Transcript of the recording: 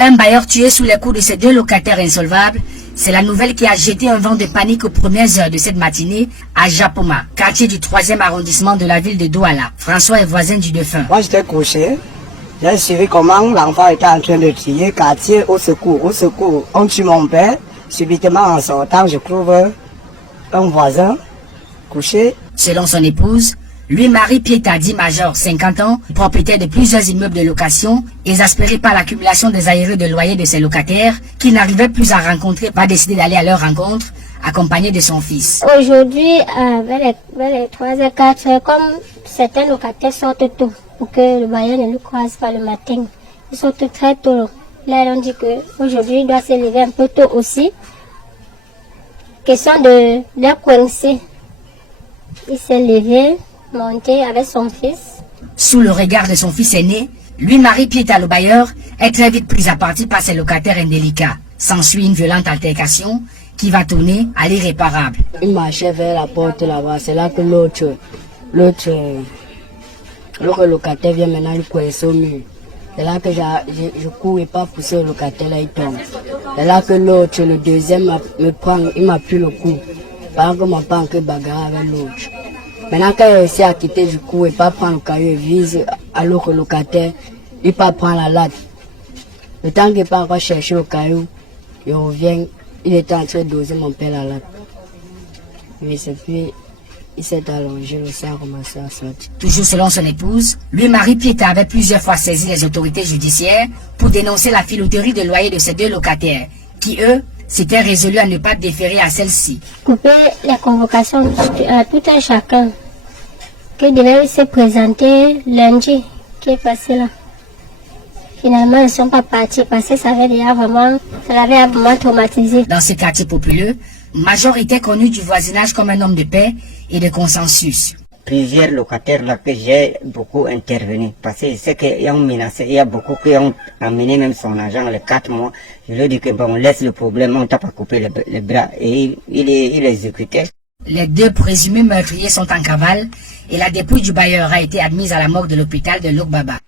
Un bailleur tué sous les coups de ses deux locataires insolvables, c'est la nouvelle qui a jeté un vent de panique aux premières heures de cette matinée à Japoma, quartier du 3e arrondissement de la ville de Douala. François est voisin du défunt. Moi j'étais couché, j'ai suivi comment l'enfant était en train de crier, quartier au secours, on tue mon père. Subitement en sortant, je trouve un voisin couché. Selon son épouse, Louis-Marie Pietadi, major, 50 ans, propriétaire de plusieurs immeubles de location, exaspéré par l'accumulation des arriérés de loyer de ses locataires, qui n'arrivaient plus à rencontrer, va décider d'aller à leur rencontre, accompagné de son fils. Aujourd'hui, vers les 3h, 4h, comme certains locataires sortent tôt, pour que le bailleur ne nous croise pas le matin, ils sortent très tôt. Là, on dit qu'aujourd'hui, il doit se lever un peu tôt aussi. Question de coincer. Il s'est levé, monté avec son fils. Sous le regard de son fils aîné, Louis-Marie Pietadi, le bailleur, est très vite pris à partie par ses locataires indélicats. S'ensuit une violente altercation qui va tourner à l'irréparable. Il marchait vers la porte là-bas, c'est là que l'autre locataire vient maintenant lui coincer au mur. C'est là que je cours et pas pousser le locataire, là il tombe. C'est là que l'autre, le deuxième, me prend, il m'a pris le coup. Pendant que mon père que bagarre avec l'autre. Maintenant quand il a réussi à quitter du coup et pas prendre le caillou et vise à l'autre locataire, il pas prendre la latte. Le temps qu'il part encore chercher le caillou, il revient, il était en train de doser mon père la latte. Mais c'est puis il s'est allongé, le sang a commencé à sortir. Toujours selon son épouse, Louis-Marie Pietadi avait plusieurs fois saisi les autorités judiciaires pour dénoncer la filouterie de loyer de ses deux locataires, qui eux, s'étaient résolus à ne pas déférer à celle-ci. Couper la convocation à tout un chacun, qui devait se présenter lundi, qui est passé là. Finalement, ils ne sont pas partis parce que ça l'avait vraiment traumatisé. Dans ce quartier populeux, Major était connu du voisinage comme un homme de paix et de consensus. Plusieurs locataires là que j'ai beaucoup intervenu parce que je sais qu'ils ont menacé, il y a beaucoup qui ont amené même son agent les 4 mois. Je lui ai dit que bon, laisse le problème, on t'a pas coupé les bras et il exécutait. Les deux présumés meurtriers sont en cavale et la dépouille du bailleur a été admise à la morgue de l'hôpital de Lokbaba.